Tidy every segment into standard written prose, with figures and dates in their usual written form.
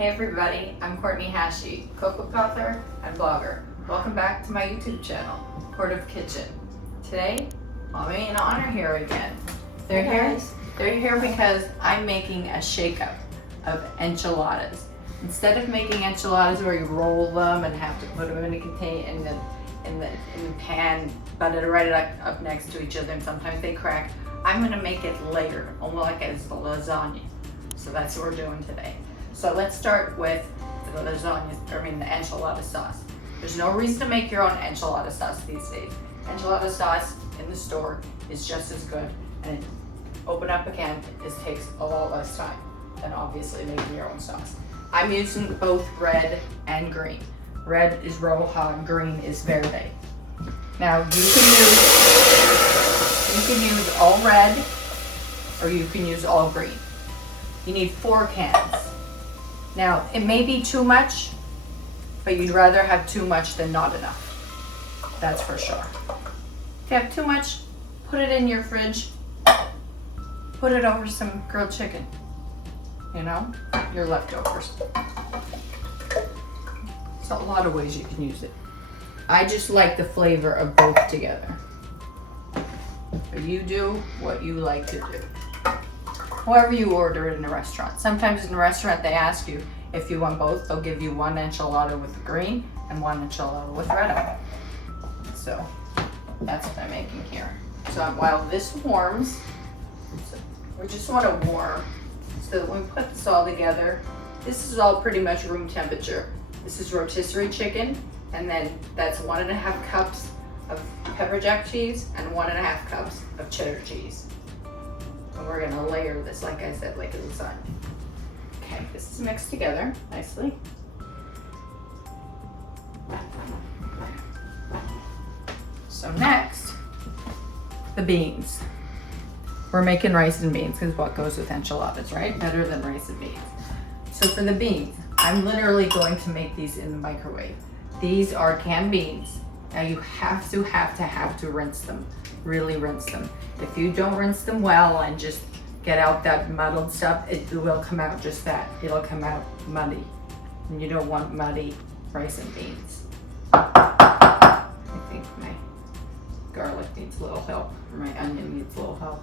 Hey everybody, I'm Courtney Hashi, cookbook author and blogger. Welcome back to my YouTube channel, Court of Kitchen. Today, Mommy and Honor are here again. They're here because I'm making a shake-up of enchiladas. Instead of making enchiladas where you roll them and have to put them in a container in the pan, but it right up next to each other, and sometimes they crack, I'm gonna make it layered, almost like it's the lasagna. So that's what we're doing today. So let's start with the the enchilada sauce. There's no reason to make your own enchilada sauce these days. Enchilada sauce in the store is just as good, and open up a can, it takes a lot less time than obviously making your own sauce. I'm using both red and green. Red is Roja, green is Verde. Now you can use all red or you can use all green. You need 4 cans. Now, it may be too much, but you'd rather have too much than not enough. That's for sure. If you have too much, put it in your fridge. Put it over some grilled chicken. You know, your leftovers. There's a lot of ways you can use it. I just like the flavor of both together. But you do what you like to do. However you order it in a restaurant. Sometimes in a restaurant they ask you if you want both. They'll give you 1 enchilada with green and 1 enchilada with red on it. So that's what I'm making here. So while this warms, we just want to warm so that when we put this all together, this is all pretty much room temperature. This is rotisserie chicken, and then that's 1.5 cups of pepper jack cheese and 1.5 cups of cheddar cheese. And we're gonna layer this, like I said, like a lasagna. Okay, this is mixed together nicely. So next, the beans. We're making rice and beans because what goes with enchiladas, right? Better than rice and beans. So for the beans, I'm literally going to make these in the microwave. These are canned beans. Now you have to rinse them, really rinse them. If you don't rinse them well and just get out that muddled stuff, it will come out just that. It'll come out muddy. And you don't want muddy rice and beans. I think my garlic needs a little help, or my onion needs a little help.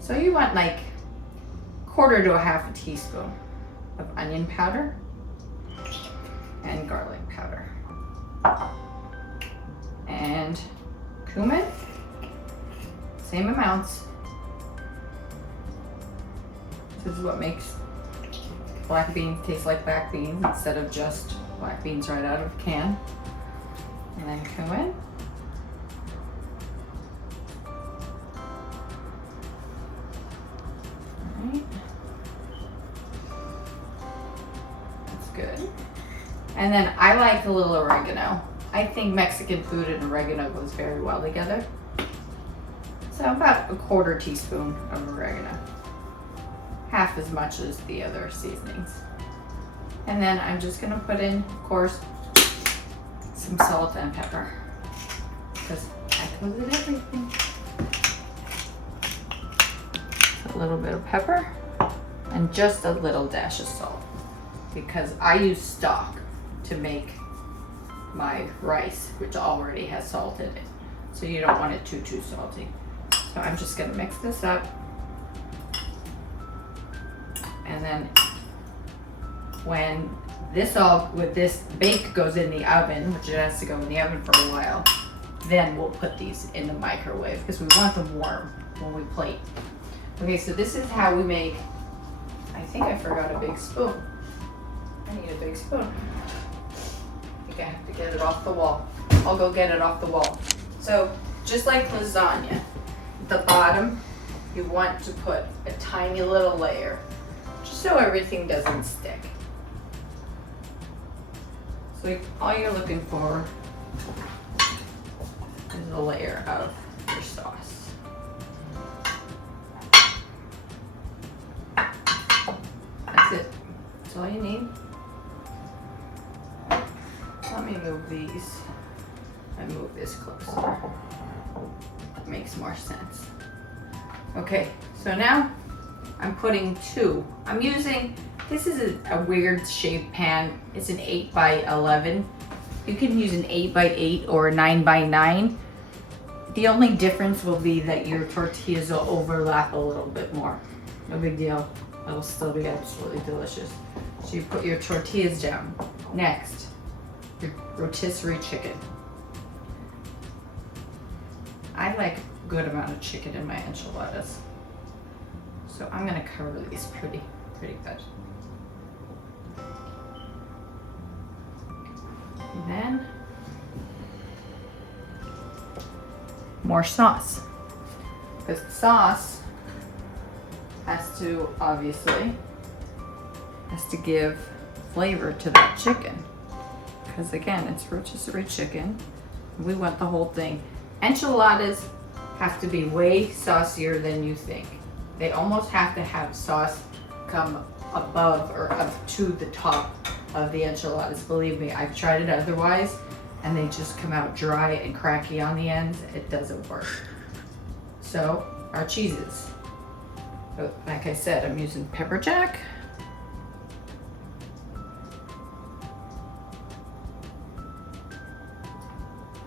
So you want like 1/4 to 1/2 teaspoon of onion powder and garlic powder. And cumin, same amounts. This is what makes black beans taste like black beans instead of just black beans right out of a can. And then cumin. Alright. That's good. And then I like a little oregano. I think Mexican food and oregano goes very well together. So about 1/4 teaspoon of oregano. Half as much as the other seasonings. And then I'm just gonna put in, of course, some salt and pepper. Because that goes with everything. A little bit of pepper and just a little dash of salt. Because I use stock to make my rice, which already has salt in it. So you don't want it too salty. So I'm just gonna mix this up. And then when this bake goes in the oven, which it has to go in the oven for a while, then we'll put these in the microwave because we want them warm when we plate. Okay, so this is how we make, I think I forgot a big spoon. I need a big spoon. I think I have to get it off the wall. I'll go get it off the wall. So just like lasagna, at the bottom, you want to put a tiny little layer, just so everything doesn't stick. So all you're looking for is a layer of your sauce. That's it. That's all you need. Let me move these and move this closer. Makes more sense. Okay, so now I'm putting 2. I'm using This is a weird shaped pan. It's an 8 by 11. You can use an 8 by 8 or a 9 by 9. The only difference will be that your tortillas will overlap a little bit more. No big deal. It'll still be absolutely delicious. So you put your tortillas down. Next, your rotisserie chicken. I like a good amount of chicken in my enchiladas. So I'm gonna cover these pretty good. And then more sauce. Because the sauce has to, obviously, give flavor to that chicken. Because again, it's rotisserie chicken. We want the whole thing. Enchiladas have to be way saucier than you think. They almost have to have sauce come above or up to the top of the enchiladas. Believe me, I've tried it otherwise and they just come out dry and cracky on the ends. It doesn't work. So our cheeses. So, like I said, I'm using pepper jack.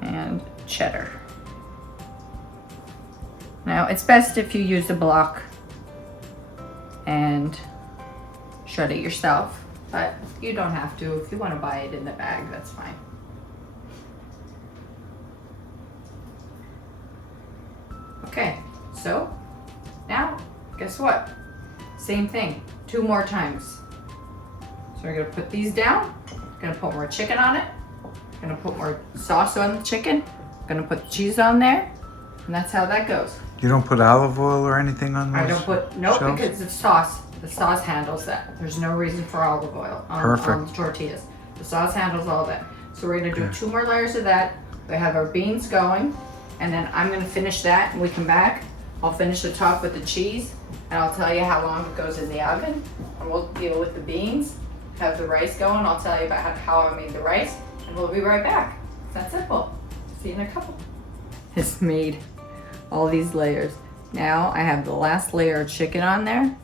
And cheddar. Now it's best if you use a block and shred it yourself, but you don't have to. If you want to buy it in the bag, that's fine. Okay, so now guess what? Same thing, 2 more times. So we're gonna put these down, gonna put more chicken on it, gonna put more sauce on the chicken, gonna put the cheese on there, and that's how that goes. You don't put olive oil or anything on those? I don't put, nope, shells? because of sauce. The sauce handles that. There's no reason for olive oil on the tortillas. The sauce handles all that. So we're gonna do 2 more layers of that. We have our beans going, and then I'm gonna finish that and we come back. I'll finish the top with the cheese, and I'll tell you how long it goes in the oven, and we'll deal with the beans, have the rice going. I'll tell you about how I made the rice, and we'll be right back. It's that simple. See you in a couple. It's made all these layers. Now I have the last layer of chicken on there.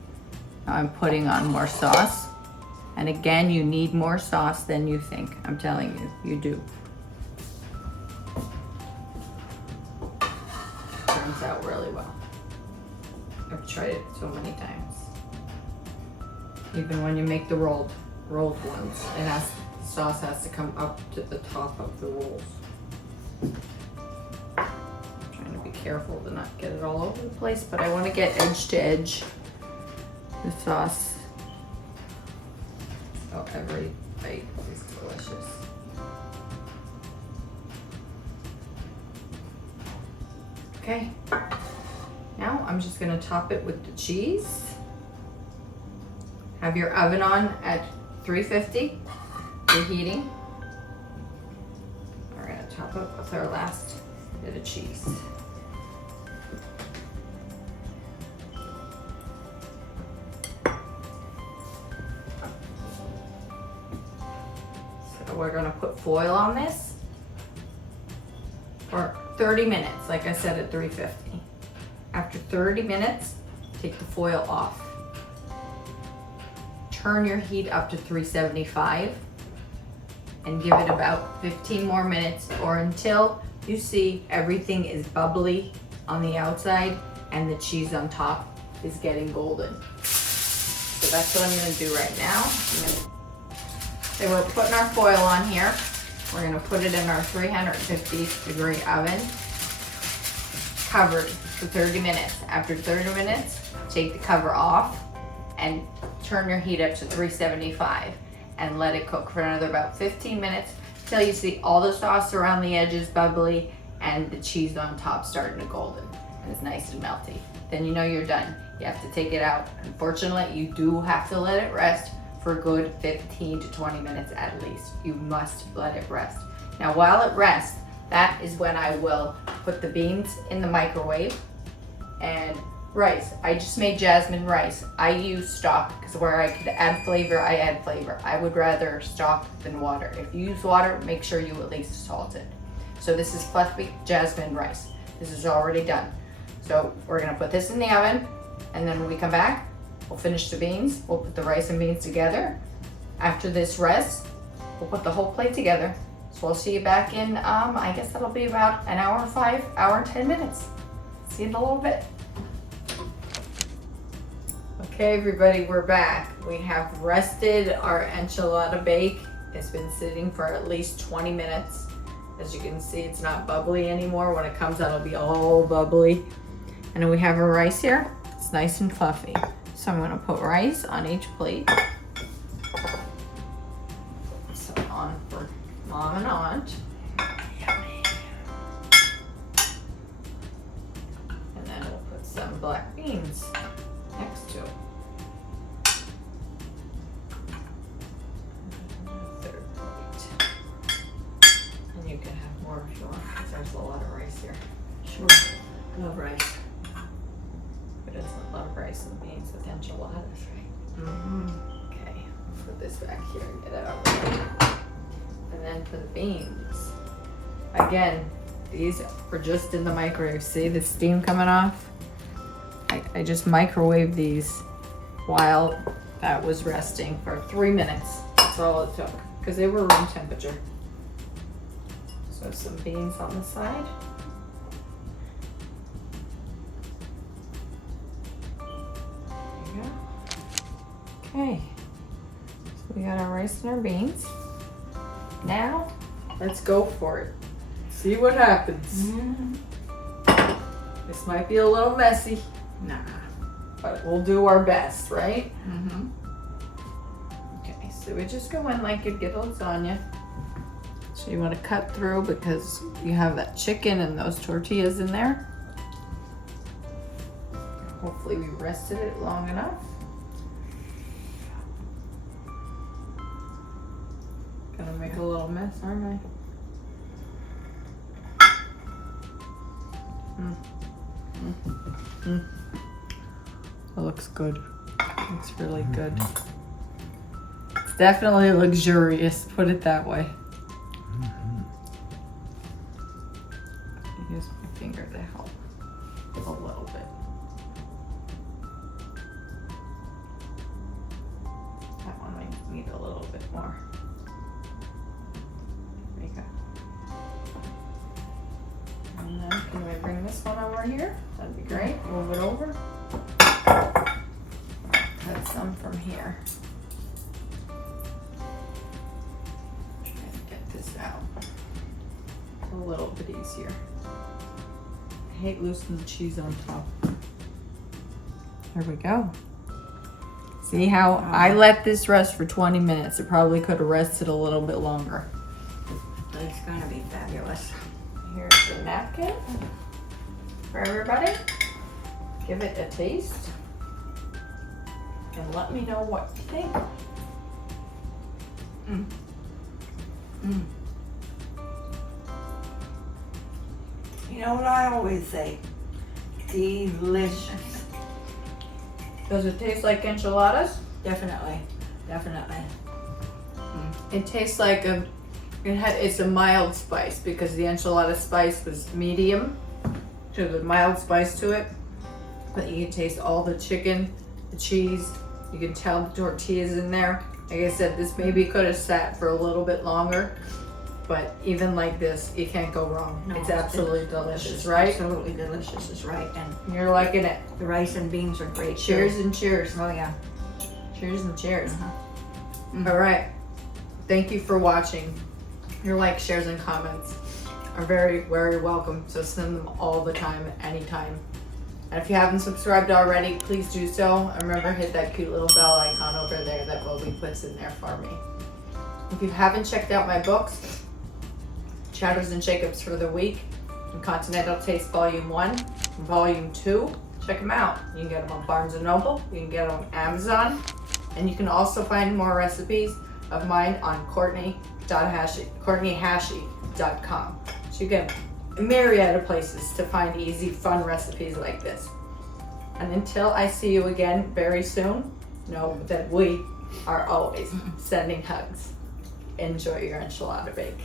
Now I'm putting on more sauce. And again, you need more sauce than you think. I'm telling you, you do. Turns out really well. I've tried it so many times. Even when you make the rolled ones, sauce has to come up to the top of the rolls. Trying to be careful to not get it all over the place, but I want to get edge to edge the sauce. So every bite is delicious. Okay, now I'm just gonna top it with the cheese. Have your oven on at 350, reheating. We're gonna top it with our last bit of cheese. So we're gonna put foil on this for 30 minutes, like I said, at 350. After 30 minutes, take the foil off. Turn your heat up to 375 and give it about 15 more minutes, or until you see everything is bubbly on the outside and the cheese on top is getting golden. So that's what I'm gonna do right now. So we're putting our foil on here. We're gonna put it in our 350-degree oven, covered for 30 minutes. After 30 minutes, take the cover off and turn your heat up to 375 and let it cook for another about 15 minutes till you see all the sauce around the edges bubbly and the cheese on top starting to golden and it's nice and melty. Then you know you're done. You have to take it out. Unfortunately, you do have to let it rest for a good 15 to 20 minutes at least. You must let it rest. Now while it rests, that is when I will put the beans in the microwave and rice. I just made jasmine rice. I use stock because where I could add flavor, I add flavor. I would rather stock than water. If you use water, make sure you at least salt it. So this is fluffy jasmine rice. This is already done. So we're gonna put this in the oven, and then when we come back, We'll finish the beans. We'll put the rice and beans together. After this rests, we'll put the whole plate together. So we'll see you back in, I guess that'll be about an hour and 5, hour and 10 minutes. See you in a little bit. Okay, everybody, we're back. We have rested our enchilada bake. It's been sitting for at least 20 minutes. As you can see, it's not bubbly anymore. When it comes out, it'll be all bubbly. And then we have our rice here. It's nice and fluffy. So I'm gonna put rice on each plate. So on for Mom and Aunt. And then we'll put some black beans next to it. Third plate. And you can have more if you want, because there's a lot of rice here. Sure. Love rice. Who doesn't love rice and beans with enchiladas, right? Mm-hmm. Okay, put this back here and get it out of the way. And then for the beans. Again, these were just in the microwave. See the steam coming off? I just microwaved these while that was resting for 3 minutes. That's all it took, because they were room temperature. So some beans on the side. There you go. Okay, so we got our rice and our beans. Now, let's go for it. See what happens. Mm-hmm. This might be a little messy, Nah. but we'll do our best, right? Mm-hmm. Okay, so we just go in like you'd get a lasagna. So you want to cut through because you have that chicken and those tortillas in there. Hopefully we rested it long enough. Gonna make a little mess, aren't I? It looks good. Looks really good. It's definitely luxurious, put it that way. Use my finger to help a little bit. That one might need a little bit more. There you go. And then can we bring this one over here? That'd be great. Move it over. Cut some from here. Try to get this out a little bit easier. I hate loosening the cheese on top. There we go. See how I let this rest for 20 minutes. It probably could have rested a little bit longer. But it's gonna be fabulous. Here's the napkin for everybody. Give it a taste. And let me know what you think. Mm. Mm. You know what I always say? Delicious. Does it taste like enchiladas? Definitely. Definitely. It tastes like it's a mild spice because the enchilada spice was medium, so there's a mild spice to it. But you can taste all the chicken, the cheese. You can tell the tortillas in there. Like I said, this maybe could have sat for a little bit longer, but even like this, you can't go wrong. No, it's absolutely delicious, It's right? Absolutely delicious is right. And You're liking it. the rice and beans are great. too. Cheers and cheers. Oh yeah. Cheers and cheers. Uh-huh. All right. Thank you for watching. Your likes, shares, and comments are very, very welcome. So send them all the time, anytime. And if you haven't subscribed already, please do so. And remember, hit that cute little bell icon over there that Bobby puts in there for me. If you haven't checked out my books, Chatters and Shakeups for the Week, and Continental Taste Volume 1 and Volume 2, check them out. You can get them on Barnes & Noble, you can get them on Amazon, and you can also find more recipes of mine on courtneyhashi.com. So you get a myriad of places to find easy, fun recipes like this. And until I see you again very soon, know that we are always sending hugs. Enjoy your enchilada bake.